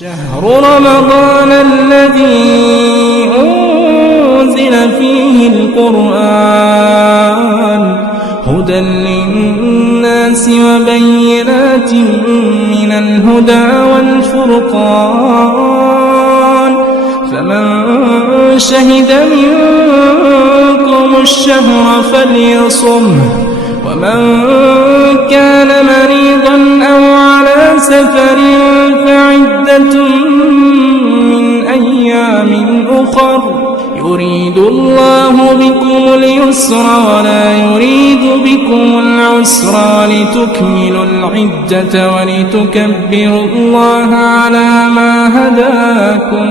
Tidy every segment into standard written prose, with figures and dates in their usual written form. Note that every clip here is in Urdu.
شهر رمضان الذي أنزل فيه القرآن هدى للناس وبينات من الهدى والفرقان فمن شهد منكم الشهر فليصمه ومن كان مريضا أو على سفر فعدة من أيام أخر يريد الله بكم اليسر ولا يريد بكم العسر ولتكملوا العدة ولتكبروا الله على ما هداكم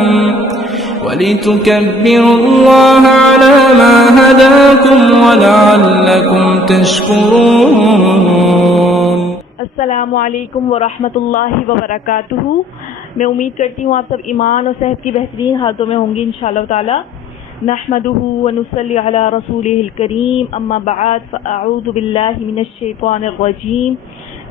ولعلكم تشكرون. السلام علیکم ورحمۃ اللہ وبرکاتہ. میں امید کرتی ہوں آپ سب ایمان اور صحت کی بہترین حالتوں میں ہوں گے انشاءاللہ تعالی. نحمده ونصلی علی رسولہ الکریم. اما بعد فاعوذ باللہ من الشیطان الرجیم.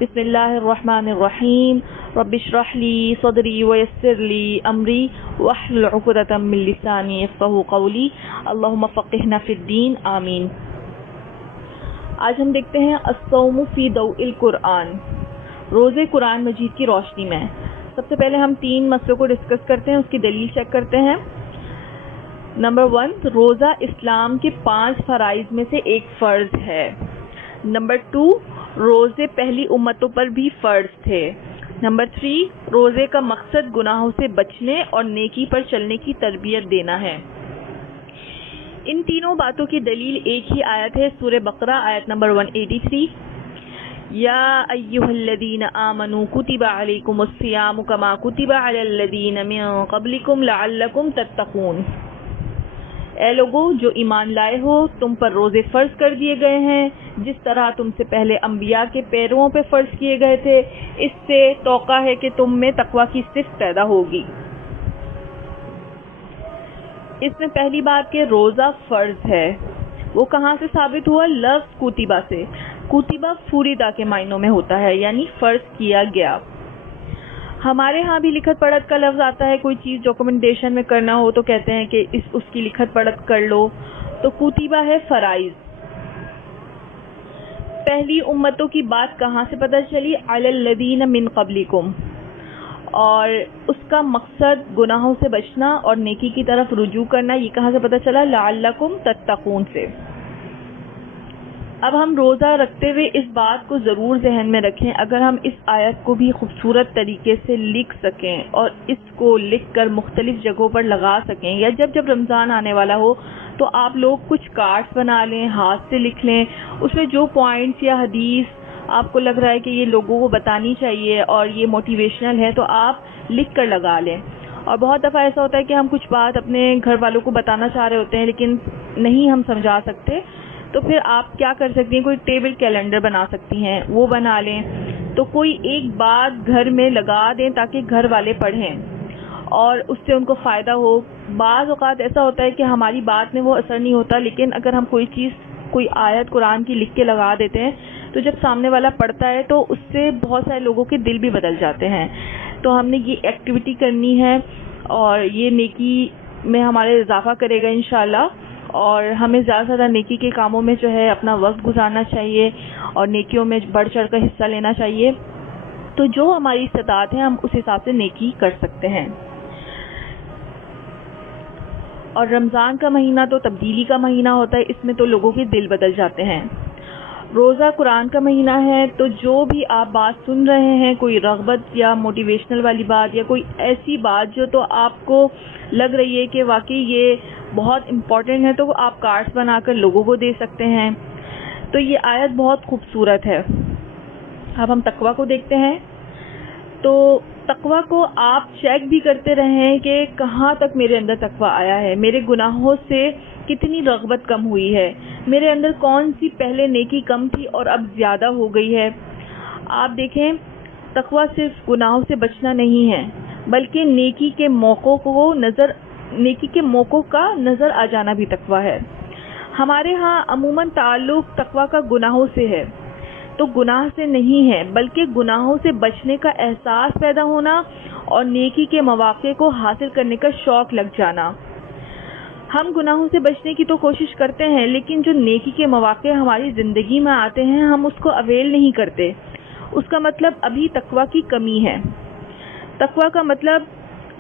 بسم اللہ الرحمن الرحیم. رب اشرح لی صدری ویسر لی امری واحلل عقدۃ من لسانی یفقہوا قولی. اللہم فقہنا فی الدین آمین. آج ہم دیکھتے ہیں الصوم فی ضوء القرآن، روزے قرآن مجید کی روشنی میں. سب سے پہلے ہم 3 مسئلوں کو ڈسکس کرتے ہیں، اس کی دلیل چیک کرتے ہیں. نمبر 1، روزہ اسلام کے 5 فرائض میں سے ایک فرض ہے. نمبر 2، روزے پہلی امتوں پر بھی فرض تھے. نمبر 3، روزے کا مقصد گناہوں سے بچنے اور نیکی پر چلنے کی تربیت دینا ہے. ان تینوں باتوں کی دلیل ایک ہی آیت ہے، سورہ بقرہ آیت نمبر 183. یا ایھا الذین آمنوا کتب علیکم الصیام کما کتب علی الذین من قبلکم لعلکم تتقون. اے لوگو جو ایمان لائے ہو، تم پر روزے فرض کر دیے گئے ہیں جس طرح تم سے پہلے انبیاء کے پیرووں پہ فرض کیے گئے تھے. اس سے توقع ہے کہ تم میں تقوی کی صفت پیدا ہوگی. اس میں پہلی بات کہ روزہ فرض ہے، وہ کہاں سے ثابت ہوا؟ لفظ کتبہ سے. کتبہ فریدہ کے معنوں میں ہوتا ہے، یعنی فرض کیا گیا. ہمارے ہاں بھی لکھت پڑھت کا لفظ آتا ہے. کوئی چیز ڈاکومنٹیشن میں کرنا ہو تو کہتے ہیں کہ اس کی لکھت پڑھت کر لو. تو کتبہ ہے فرائض. پہلی امتوں کی بات کہاں سے پتہ چلی؟ علی الذین من قبلکم. اور اس کا مقصد گناہوں سے بچنا اور نیکی کی طرف رجوع کرنا. یہ کہاں سے پتہ چلا؟ لعلکم تتقون سے. اب ہم روزہ رکھتے ہوئے اس بات کو ضرور ذہن میں رکھیں، اگر ہم اس آیت کو بھی خوبصورت طریقے سے لکھ سکیں اور اس کو لکھ کر مختلف جگہوں پر لگا سکیں، یا جب رمضان آنے والا ہو تو آپ لوگ کچھ کارڈز بنا لیں، ہاتھ سے لکھ لیں، اس میں جو پوائنٹس یا حدیث آپ کو لگ رہا ہے کہ یہ لوگوں کو بتانی چاہیے اور یہ موٹیویشنل ہے تو آپ لکھ کر لگا لیں. اور بہت دفعہ ایسا ہوتا ہے کہ ہم کچھ بات اپنے گھر والوں کو بتانا چاہ رہے ہوتے ہیں لیکن نہیں ہم سمجھا سکتے، تو پھر آپ کیا کر سکتی ہیں؟ کوئی ٹیبل کیلنڈر بنا سکتی ہیں، وہ بنا لیں. تو کوئی ایک بات گھر میں لگا دیں تاکہ گھر والے پڑھیں اور اس سے ان کو فائدہ ہو. بعض اوقات ایسا ہوتا ہے کہ ہماری بات میں وہ اثر نہیں ہوتا، لیکن اگر ہم کوئی آیت قرآن کی لکھ کے لگا دیتے ہیں تو جب سامنے والا پڑھتا ہے تو اس سے بہت سارے لوگوں کے دل بھی بدل جاتے ہیں. تو ہم نے یہ ایکٹیویٹی کرنی ہے اور یہ نیکی میں ہمارے اضافہ کرے گا انشاءاللہ. اور ہمیں زیادہ سے زیادہ نیکی کے کاموں میں جو ہے اپنا وقت گزارنا چاہیے اور نیکیوں میں بڑھ چڑھ کر حصہ لینا چاہیے. تو جو ہماری استطاعت ہے ہم اس حساب سے نیکی کر سکتے ہیں. اور رمضان کا مہینہ تو تبدیلی کا مہینہ ہوتا ہے، اس میں تو لوگوں کے دل بدل جاتے ہیں. روزہ قرآن کا مہینہ ہے، تو جو بھی آپ بات سن رہے ہیں، کوئی رغبت یا موٹیویشنل والی بات یا کوئی ایسی بات جو تو آپ کو لگ رہی ہے کہ واقعی یہ بہت امپورٹنٹ ہے، تو آپ کارڈز بنا کر لوگوں کو دے سکتے ہیں. تو یہ آیت بہت خوبصورت ہے. اب ہم تقویٰ کو دیکھتے ہیں. تو تقویٰ کو آپ چیک بھی کرتے رہیں کہ کہاں تک میرے اندر تقویٰ آیا ہے، میرے گناہوں سے کتنی رغبت کم ہوئی ہے، میرے اندر کون سی پہلے نیکی کم تھی اور اب زیادہ ہو گئی ہے. آپ دیکھیں، تقویٰ صرف گناہوں سے بچنا نہیں ہے بلکہ نیکی کے موقعوں کا نظر آ جانا بھی تقویٰ ہے. ہمارے ہاں عموماً تعلق تقویٰ کا گناہوں سے ہے. تو گناہ سے نہیں ہے، بلکہ گناہوں سے بچنے کا احساس پیدا ہونا اور نیکی کے مواقع کو حاصل کرنے کا شوق لگ جانا۔ ہم گناہوں سے بچنے کی تو کوشش کرتے ہیں، لیکن جو نیکی کے مواقع ہماری زندگی میں آتے ہیں ہم اس کو اویل نہیں کرتے۔ اس کا مطلب ابھی تقویٰ کی کمی ہے۔ تقویٰ کا مطلب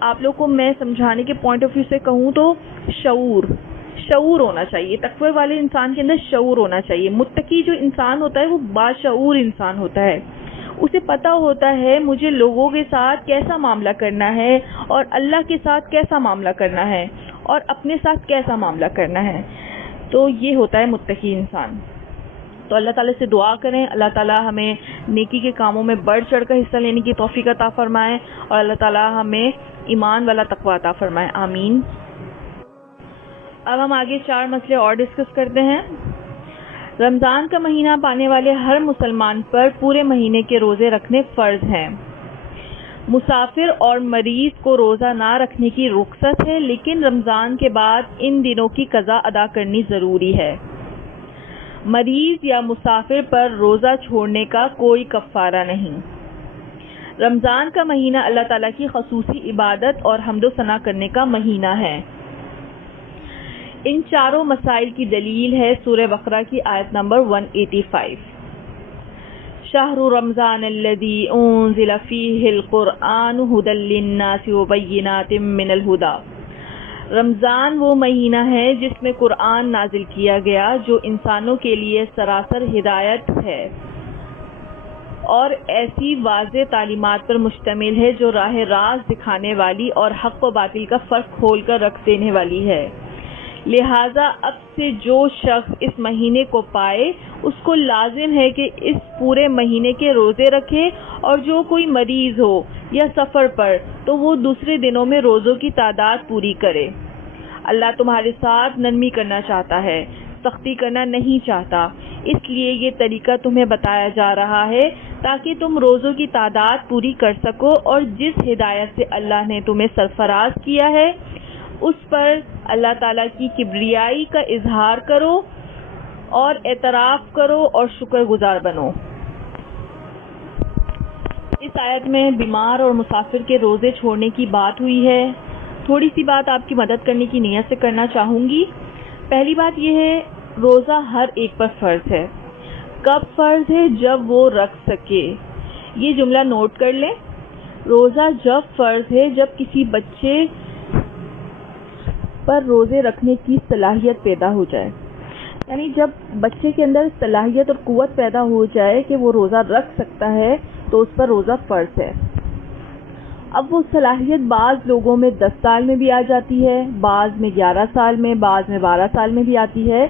آپ لوگ کو میں سمجھانے کے پوائنٹ آف ویو سے کہوں تو شعور ہونا چاہیے۔ تقوی والے انسان کے اندر شعور ہونا چاہیے۔ متقی جو انسان ہوتا ہے وہ باشعور انسان ہوتا ہے، اسے پتہ ہوتا ہے مجھے لوگوں کے ساتھ کیسا معاملہ کرنا ہے اور اللہ کے ساتھ کیسا معاملہ کرنا ہے اور اپنے ساتھ کیسا معاملہ کرنا ہے۔ تو یہ ہوتا ہے متقی انسان۔ تو اللہ تعالیٰ سے دعا کریں، اللہ تعالیٰ ہمیں نیکی کے کاموں میں بڑھ چڑھ کر حصہ لینے کی توفیق عطا فرمائے اور اللہ تعالیٰ ہمیں ایمان والا تقویٰ عطا فرمائے، آمین۔ اب ہم آگے 4 مسئلے اور ڈسکس کرتے ہیں۔ رمضان کا مہینہ پانے والے ہر مسلمان پر پورے مہینے کے روزے رکھنے فرض ہیں۔ مسافر اور مریض کو روزہ نہ رکھنے کی رخصت ہے، لیکن رمضان کے بعد ان دنوں کی قضا ادا کرنی ضروری ہے۔ مریض یا مسافر پر روزہ چھوڑنے کا کوئی کفارہ نہیں۔ رمضان کا مہینہ اللہ تعالیٰ کی خصوصی عبادت اور حمد و ثنا کرنے کا مہینہ ہے۔ ان چاروں مسائل کی دلیل ہے سورہ بقرہ کی آیت نمبر 185۔ شہر رمضان الذی انزل فیہ القرآن ھدی للناس وبینات من الھدی۔ رمضان وہ مہینہ ہے جس میں قرآن نازل کیا گیا جو انسانوں کے لیے سراسر ہدایت ہے اور ایسی واضح تعلیمات پر مشتمل ہے جو راہ راست دکھانے والی اور حق و باطل کا فرق کھول کر رکھ دینے والی ہے۔ لہٰذا اب سے جو شخص اس مہینے کو پائے اس کو لازم ہے کہ اس پورے مہینے کے روزے رکھے، اور جو کوئی مریض ہو یا سفر پر تو وہ دوسرے دنوں میں روزوں کی تعداد پوری کرے۔ اللہ تمہارے ساتھ نرمی کرنا چاہتا ہے، سختی کرنا نہیں چاہتا، اس لیے یہ طریقہ تمہیں بتایا جا رہا ہے تاکہ تم روزوں کی تعداد پوری کر سکو، اور جس ہدایت سے اللہ نے تمہیں سرفراز کیا ہے اس پر اللہ تعالیٰ کی کبریائی کا اظہار کرو اور اعتراف کرو اور شکر گزار بنو۔ اس آیت میں بیمار اور مسافر کے روزے چھوڑنے کی بات ہوئی ہے۔ تھوڑی سی بات آپ کی مدد کرنے کی نیت سے کرنا چاہوں گی۔ پہلی بات یہ ہے، روزہ ہر ایک پر فرض ہے۔ کب فرض ہے؟ جب وہ رکھ سکے۔ یہ جملہ نوٹ کر لیں، روزہ جب فرض ہے جب کسی بچے پر روزے رکھنے کی صلاحیت پیدا ہو جائے، یعنی جب بچے کے اندر صلاحیت اور قوت پیدا ہو جائے کہ وہ روزہ رکھ سکتا ہے تو اس پر روزہ فرض ہے۔ اب وہ صلاحیت بعض لوگوں میں 10 سال میں بھی آ جاتی ہے، بعض میں 11 سال میں، بعض میں 12 سال میں بھی آتی ہے،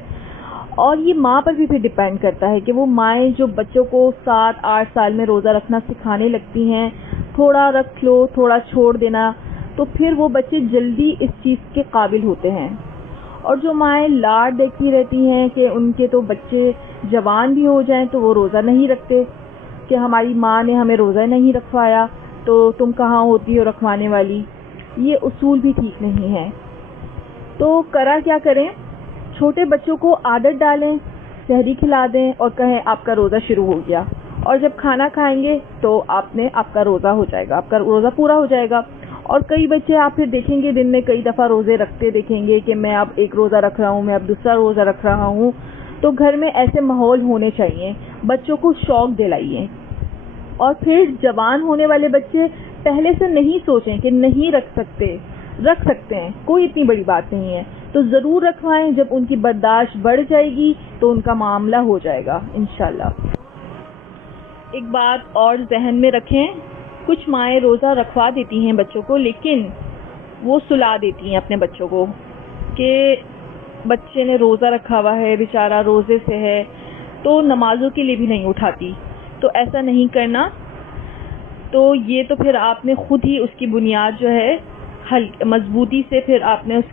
اور یہ ماں پر بھی پھر ڈیپینڈ کرتا ہے کہ وہ مائیں جو بچوں کو 7-8 سال میں روزہ رکھنا سکھانے لگتی ہیں، تھوڑا رکھ لو تھوڑا چھوڑ دینا، تو پھر وہ بچے جلدی اس چیز کے قابل ہوتے ہیں۔ اور جو مائیں لاڈ دیکھتی رہتی ہیں کہ ان کے تو بچے جوان بھی ہو جائیں تو وہ روزہ نہیں رکھتے کہ ہماری ماں نے ہمیں روزہ نہیں رکھوایا تو تم کہاں ہوتی ہو رکھوانے والی، یہ اصول بھی ٹھیک نہیں ہے۔ تو کرا کیا کریں، چھوٹے بچوں کو عادت ڈالیں، سحری کھلا دیں اور کہیں آپ کا روزہ شروع ہو گیا، اور جب کھانا کھائیں گے تو آپ کا روزہ ہو جائے گا، آپ کا روزہ پورا ہو جائے گا۔ اور کئی بچے آپ پھر دیکھیں گے دن میں کئی دفعہ روزے رکھتے دیکھیں گے کہ میں اب ایک روزہ رکھ رہا ہوں، میں اب دوسرا روزہ رکھ رہا ہوں۔ تو گھر میں ایسے ماحول ہونے چاہیے، بچوں کو شوق دلائیے۔ اور پھر جوان ہونے والے بچے پہلے سے نہیں سوچیں کہ نہیں رکھ سکتے ہیں، کوئی اتنی بڑی بات نہیں ہے، تو ضرور رکھوائیں۔ جب ان کی برداشت بڑھ جائے گی تو ان کا معاملہ ہو جائے گا انشاءاللہ۔ ایک بات اور ذہن میں رکھیں، کچھ مائیں روزہ رکھوا دیتی ہیں بچوں کو، لیکن وہ سلا دیتی ہیں اپنے بچوں کو کہ بچے نے روزہ رکھا ہوا ہے، بیچارہ روزے سے ہے، تو نمازوں کے لیے بھی نہیں اٹھاتی۔ تو ایسا نہیں کرنا۔ تو یہ تو پھر آپ نے خود ہی اس کی بنیاد جو ہے مضبوطی سے پھر آپ نے اس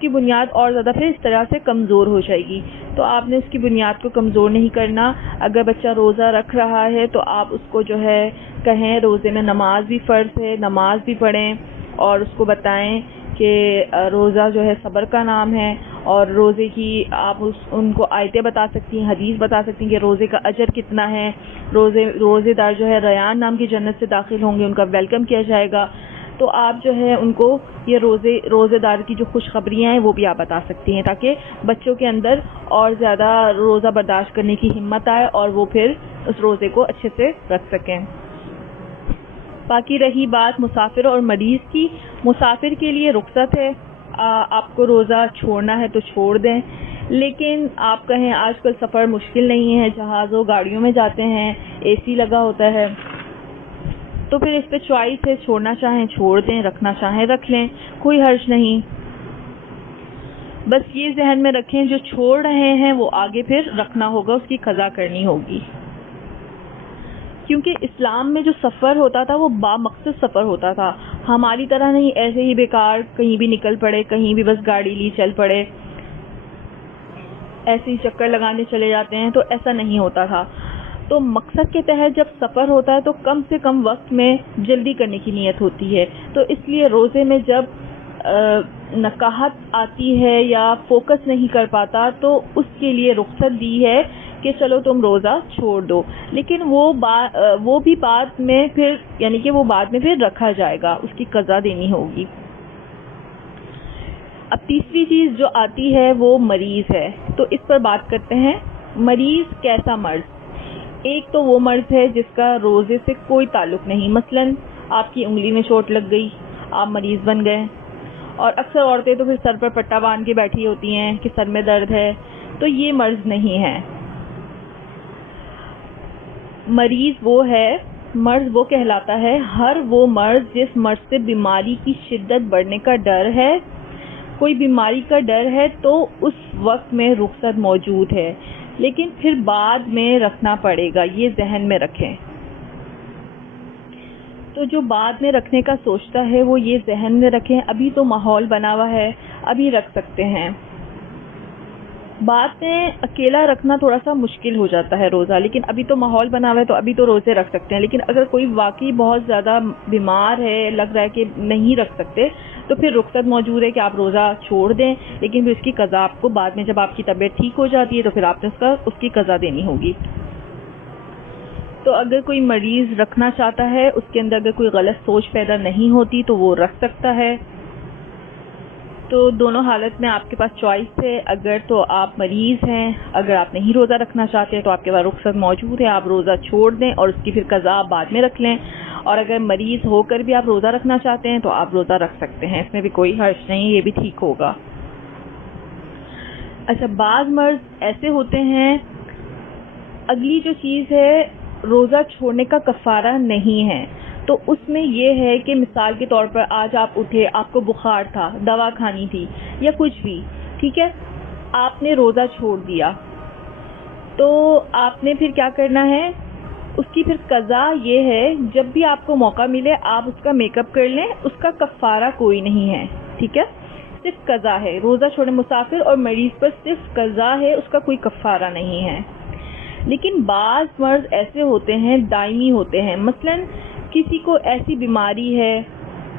کی بنیاد اور زیادہ پھر اس طرح سے کمزور ہو جائے گی۔ تو آپ نے اس کی بنیاد کو کمزور نہیں کرنا۔ اگر بچہ روزہ رکھ رہا ہے تو آپ اس کو جو ہے کہیں روزے میں نماز بھی فرض ہے، نماز بھی پڑھیں، اور اس کو بتائیں کہ روزہ جو ہے صبر کا نام ہے، اور روزے کی آپ ان کو آیتیں بتا سکتی ہیں، حدیث بتا سکتی ہیں کہ روزے کا اجر کتنا ہے، روزے دار جو ہے ریان نام کی جنت سے داخل ہوں گے، ان کا ویلکم کیا جائے گا. تو آپ جو ہے ان کو یہ روزے دار کی جو خوشخبریاں ہیں وہ بھی آپ بتا سکتی ہیں، تاکہ بچوں کے اندر اور زیادہ روزہ برداشت کرنے کی ہمت آئے اور وہ پھر اس روزے کو اچھے سے رکھ سکیں. باقی رہی بات مسافر اور مریض کی، مسافر کے لیے رخصت ہے، آپ کو روزہ چھوڑنا ہے تو چھوڑ دیں، لیکن آپ کہیں آج کل سفر مشکل نہیں ہے، جہازوں گاڑیوں میں جاتے ہیں، اے سی لگا ہوتا ہے، تو پھر اس پہ چوائس ہے، چھوڑنا چاہیں چھوڑ دیں، رکھنا چاہیں رکھ لیں، کوئی حرج نہیں. بس یہ ذہن میں رکھیں جو چھوڑ رہے ہیں وہ آگے پھر رکھنا ہوگا، اس کی قضا کرنی ہوگی. کیونکہ اسلام میں جو سفر ہوتا تھا وہ با مقصد سفر ہوتا تھا، ہماری طرح نہیں ایسے ہی بیکار کہیں بھی نکل پڑے، کہیں بھی بس گاڑی لی چل پڑے، ایسے ہی چکر لگانے چلے جاتے ہیں، تو ایسا نہیں ہوتا تھا. تو مقصد کے تحت جب سفر ہوتا ہے تو کم سے کم وقت میں جلدی کرنے کی نیت ہوتی ہے. تو اس لیے روزے میں جب نکاہت آتی ہے یا فوکس نہیں کر پاتا تو اس کے لیے رخصت دی ہے کہ چلو تم روزہ چھوڑ دو، لیکن وہ بھی بعد میں پھر یعنی کہ وہ بعد میں پھر رکھا جائے گا، اس کی قضا دینی ہوگی. اب تیسری چیز جو آتی ہے وہ مریض ہے، تو اس پر بات کرتے ہیں. مریض کیسا مرض؟ ایک تو وہ مرض ہے جس کا روزے سے کوئی تعلق نہیں، مثلا آپ کی انگلی میں چوٹ لگ گئی، آپ مریض بن گئے، اور اکثر عورتیں تو پھر سر پر پٹا باندھ کے بیٹھی ہوتی ہیں کہ سر میں درد ہے، تو یہ مرض نہیں ہے. مرض وہ کہلاتا ہے ہر وہ مرض جس مرض سے بیماری کی شدت بڑھنے کا ڈر ہے. کوئی بیماری کا ڈر ہے تو اس وقت میں رخصت موجود ہے، لیکن پھر بعد میں رکھنا پڑے گا، یہ ذہن میں رکھیں. تو جو بعد میں رکھنے کا سوچتا ہے وہ یہ ذہن میں رکھیں ابھی تو ماحول بنا ہوا ہے، ابھی رکھ سکتے ہیں. بعد میں اکیلا رکھنا تھوڑا سا مشکل ہو جاتا ہے روزہ، لیکن ابھی تو ماحول بنا ہوا ہے تو ابھی تو روزے رکھ سکتے ہیں. لیکن اگر کوئی واقعی بہت زیادہ بیمار ہے، لگ رہا ہے کہ نہیں رکھ سکتے، تو پھر رخصت موجود ہے کہ آپ روزہ چھوڑ دیں، لیکن پھر اس کی قضا آپ کو بعد میں جب آپ کی طبیعت ٹھیک ہو جاتی ہے تو پھر آپ نے اس کی قضا دینی ہوگی. تو اگر کوئی مریض رکھنا چاہتا ہے، اس کے اندر اگر کوئی غلط سوچ پیدا نہیں ہوتی تو وہ رکھ سکتا ہے. تو دونوں حالت میں آپ کے پاس چوائس ہے. اگر تو آپ مریض ہیں، اگر آپ نہیں روزہ رکھنا چاہتے تو آپ کے پاس رخصت موجود ہے، آپ روزہ چھوڑ دیں اور اس کی پھر قضا آپ بعد میں رکھ لیں. اور اگر مریض ہو کر بھی آپ روزہ رکھنا چاہتے ہیں تو آپ روزہ رکھ سکتے ہیں، اس میں بھی کوئی حرج نہیں، یہ بھی ٹھیک ہوگا. اچھا، بعض مرض ایسے ہوتے ہیں. اگلی جو چیز ہے روزہ چھوڑنے کا کفارہ نہیں ہے. تو اس میں یہ ہے کہ مثال کے طور پر آج آپ اٹھے، آپ کو بخار تھا، دوا کھانی تھی یا کچھ بھی، ٹھیک ہے، آپ نے روزہ چھوڑ دیا، تو آپ نے پھر کیا کرنا ہے؟ اس کی پھر قضا یہ ہے جب بھی آپ کو موقع ملے آپ اس کا میک اپ کر لیں، اس کا کفارہ کوئی نہیں ہے، ٹھیک ہے، صرف قضا ہے. روزہ چھوڑے مسافر اور مریض پر صرف قضا ہے، اس کا کوئی کفارہ نہیں ہے. لیکن بعض مرض ایسے ہوتے ہیں دائمی ہوتے ہیں. مثلا کسی کو ایسی بیماری ہے،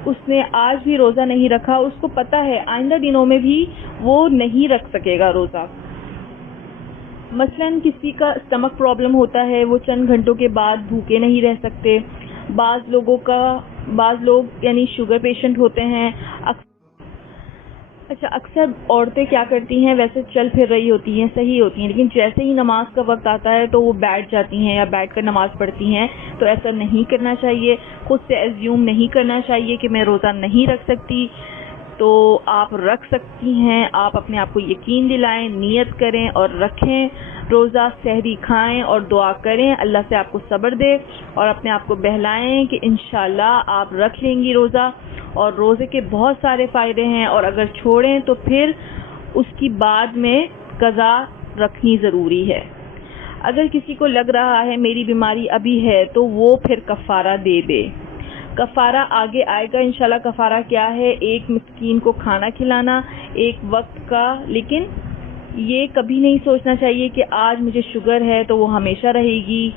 اس نے آج بھی روزہ نہیں رکھا، اس کو پتہ ہے آئندہ دنوں میں بھی وہ نہیں رکھ سکے گا روزہ. مثلا کسی کا اسٹمک پرابلم ہوتا ہے، وہ چند گھنٹوں کے بعد بھوکے نہیں رہ سکتے. بعض لوگ یعنی شوگر پیشنٹ ہوتے ہیں. اکثر عورتیں کیا کرتی ہیں، ویسے چل پھر رہی ہوتی ہیں، صحیح ہوتی ہیں، لیکن جیسے ہی نماز کا وقت آتا ہے تو وہ بیٹھ جاتی ہیں یا بیٹھ کر نماز پڑھتی ہیں. تو ایسا نہیں کرنا چاہیے. خود سے ایزیوم نہیں کرنا چاہیے کہ میں روزہ نہیں رکھ سکتی. تو آپ رکھ سکتی ہیں. آپ اپنے آپ کو یقین دلائیں، نیت کریں اور رکھیں. روزہ سحری کھائیں اور دعا کریں، اللہ سے آپ کو صبر دے، اور اپنے آپ کو بہلائیں کہ انشاءاللہ آپ رکھ لیں گی روزہ. اور روزے کے بہت سارے فائدے ہیں، اور اگر چھوڑیں تو پھر اس کی بعد میں قضا رکھنی ضروری ہے. اگر کسی کو لگ رہا ہے میری بیماری ابھی ہے تو وہ پھر کفارہ دے دے. کفارہ آگے آئے گا انشاءاللہ. کفارہ کیا ہے؟ ایک مسکین کو کھانا کھلانا ایک وقت کا. لیکن یہ کبھی نہیں سوچنا چاہیے کہ آج مجھے شوگر ہے تو وہ ہمیشہ رہے گی.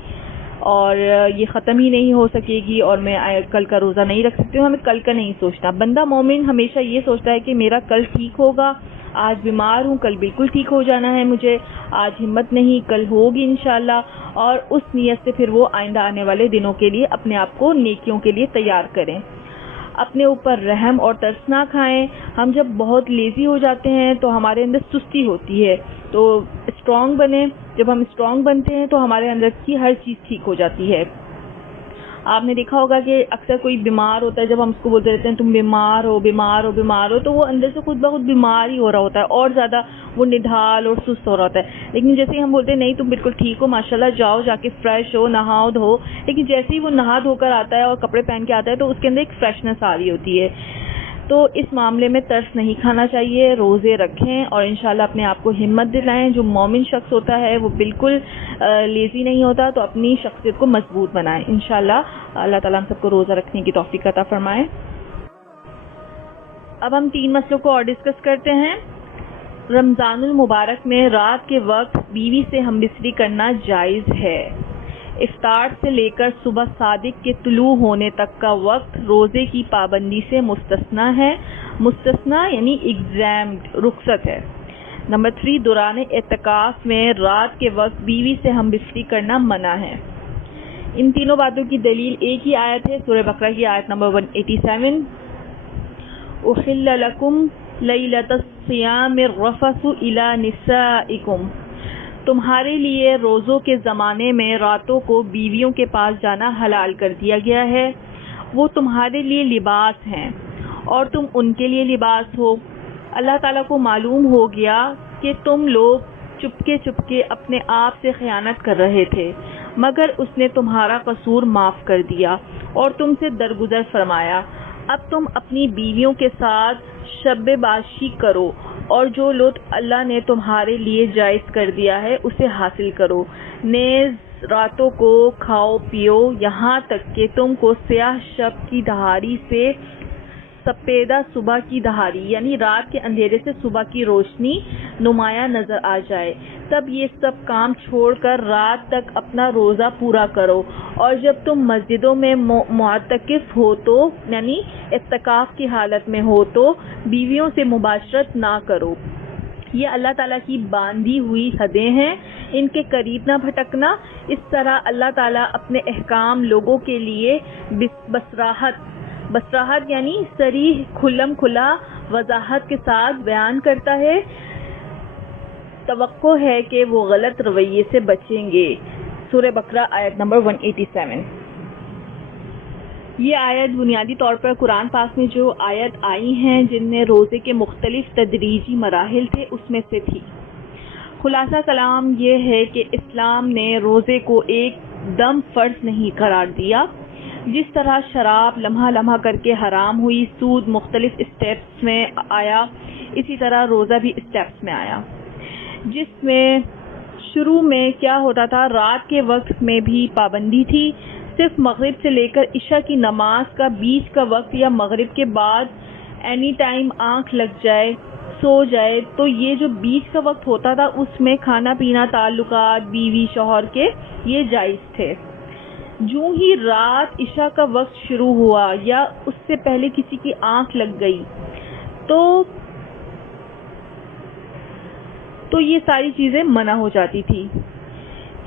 اور یہ ختم ہی نہیں ہو سکے گی اور میں کل کا روزہ نہیں رکھ سکتی ہوں. ہمیں کل کا نہیں سوچنا. بندہ مومن ہمیشہ یہ سوچتا ہے کہ میرا کل ٹھیک ہوگا, آج بیمار ہوں کل بالکل ٹھیک ہو جانا ہے مجھے, آج ہمت نہیں کل ہوگی انشاءاللہ, اور اس نیت سے پھر وہ آئندہ آنے والے دنوں کے لیے اپنے آپ کو نیکیوں کے لیے تیار کریں. اپنے اوپر رحم اور ترس نہ کھائیں. ہم جب بہت لیزی ہو جاتے ہیں تو ہمارے اندر سستی ہوتی ہے, تو اسٹرانگ بنیں. جب ہم اسٹرانگ بنتے ہیں تو ہمارے اندر کی ہر چیز ٹھیک ہو جاتی ہے. آپ نے دیکھا ہوگا کہ اکثر کوئی بیمار ہوتا ہے, جب ہم اس کو بولتے رہتے ہیں تم بیمار ہو بیمار ہو بیمار ہو, تو وہ اندر سے خود بخود بیمار ہی ہو رہا ہوتا ہے اور زیادہ وہ نڈھال اور سست ہو رہا ہوتا ہے. لیکن جیسے ہی ہم بولتے ہیں نہیں تم بالکل ٹھیک ہو ماشاءاللہ, جاؤ جا کے فریش ہو, نہاؤ دھو, لیکن جیسے ہی وہ نہا دھو کر آتا ہے اور کپڑے پہن کے آتا ہے تو اس کے اندر ایک فریشنس آ رہی ہوتی ہے. تو اس معاملے میں ترس نہیں کھانا چاہیے, روزے رکھیں اور انشاءاللہ اپنے آپ کو ہمت دلائیں. جو مومن شخص ہوتا ہے وہ بالکل لیزی نہیں ہوتا, تو اپنی شخصیت کو مضبوط بنائیں. انشاءاللہ اللہ تعالیٰ ہم سب کو روزہ رکھنے کی توفیق عطا فرمائے. اب ہم 3 مسئلوں کو اور ڈسکس کرتے ہیں. رمضان المبارک میں رات کے وقت بیوی سے ہم بستری کرنا جائز ہے. افطار سے لے کر صبح صادق کے طلوع ہونے تک کا وقت روزے کی پابندی سے مستثنا ہے. مستثنا یعنی ایگزامڈ, رخصت ہے. نمبر 3, دوران اعتکاف میں رات کے وقت بیوی سے ہم بستری کرنا منع ہے. ان تینوں باتوں کی دلیل ایک ہی آیت ہے, سورہ بقرہ کی آیت نمبر 187. احل لکم لیلۃ الصیام الرفث الی نسائکم, تمہارے لیے روزوں کے زمانے میں راتوں کو بیویوں کے پاس جانا حلال کر دیا گیا ہے. وہ تمہارے لیے لباس ہیں اور تم ان کے لیے لباس ہو. اللہ تعالیٰ کو معلوم ہو گیا کہ تم لوگ چپکے اپنے آپ سے خیانت کر رہے تھے, مگر اس نے تمہارا قصور معاف کر دیا اور تم سے درگزر فرمایا. اب تم اپنی بیویوں کے ساتھ شب باشی کرو اور جو لطف اللہ نے تمہارے لیے جائز کر دیا ہے اسے حاصل کرو. نیز راتوں کو کھاؤ پیو یہاں تک کہ تم کو سیاہ شب کی دہاڑی سے سپیدہ صبح کی دہاڑی یعنی رات کے اندھیرے سے صبح کی روشنی نمایاں نظر آ جائے. تب یہ سب کام چھوڑ کر رات تک اپنا روزہ پورا کرو, اور جب تم مسجدوں میں معتکف ہو تو یعنی اعتکاف کی حالت میں ہو تو بیویوں سے مباشرت نہ کرو. یہ اللہ تعالیٰ کی باندھی ہوئی حدیں ہیں, ان کے قریب نہ بھٹکنا. اس طرح اللہ تعالیٰ اپنے احکام لوگوں کے لیے بصراحت یعنی صریح کھلم کھلا وضاحت کے ساتھ بیان کرتا ہے. توقع ہے کہ وہ غلط رویے سے بچیں گے. سورہ بقرہ آیت نمبر 187. یہ آیت بنیادی طور پر قرآن پاک میں جو آیت آئی ہیں جن میں روزے کے مختلف تدریجی مراحل تھے اس میں سے تھی. خلاصہ کلام یہ ہے کہ اسلام نے روزے کو ایک دم فرض نہیں قرار دیا. جس طرح شراب لمحہ لمحہ کر کے حرام ہوئی, سود مختلف اسٹیپس میں آیا, اسی طرح روزہ بھی اسٹیپس میں آیا. جس میں شروع میں کیا ہوتا تھا, رات کے وقت میں بھی پابندی تھی. صرف مغرب سے لے کر عشاء کی نماز کا بیچ کا وقت یا مغرب کے بعد اینی ٹائم آنکھ لگ جائے سو جائے تو یہ جو بیچ کا وقت ہوتا تھا اس میں کھانا پینا, تعلقات بیوی شوہر کے یہ جائز تھے. جو ہی رات عشاء کا وقت شروع ہوا یا اس سے پہلے کسی کی آنکھ لگ گئی تو یہ ساری چیزیں منع ہو جاتی تھی.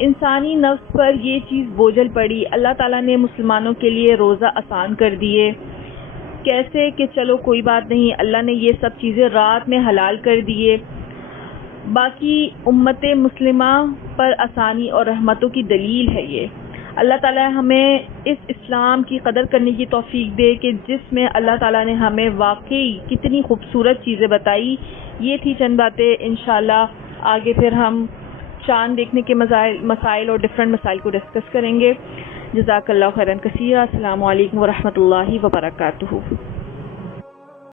انسانی نفس پر یہ چیز بوجھل پڑی. اللہ تعالیٰ نے مسلمانوں کے لیے روزہ آسان کر دیے. کیسے کہ چلو کوئی بات نہیں, اللہ نے یہ سب چیزیں رات میں حلال کر دیے. باقی امت مسلمہ پر آسانی اور رحمتوں کی دلیل ہے یہ. اللہ تعالیٰ ہمیں اس اسلام کی قدر کرنے کی توفیق دے کہ جس میں اللہ تعالیٰ نے ہمیں واقعی کتنی خوبصورت چیزیں بتائی. یہ تھی چند باتیں. انشاءاللہ آگے پھر ہم چاند دیکھنے کے مسائل اور ڈفرینٹ مسائل کو ڈسکس کریں گے. جزاک اللہ خیرا کثیرا. السلام علیکم ورحمۃ اللہ وبرکاتہ.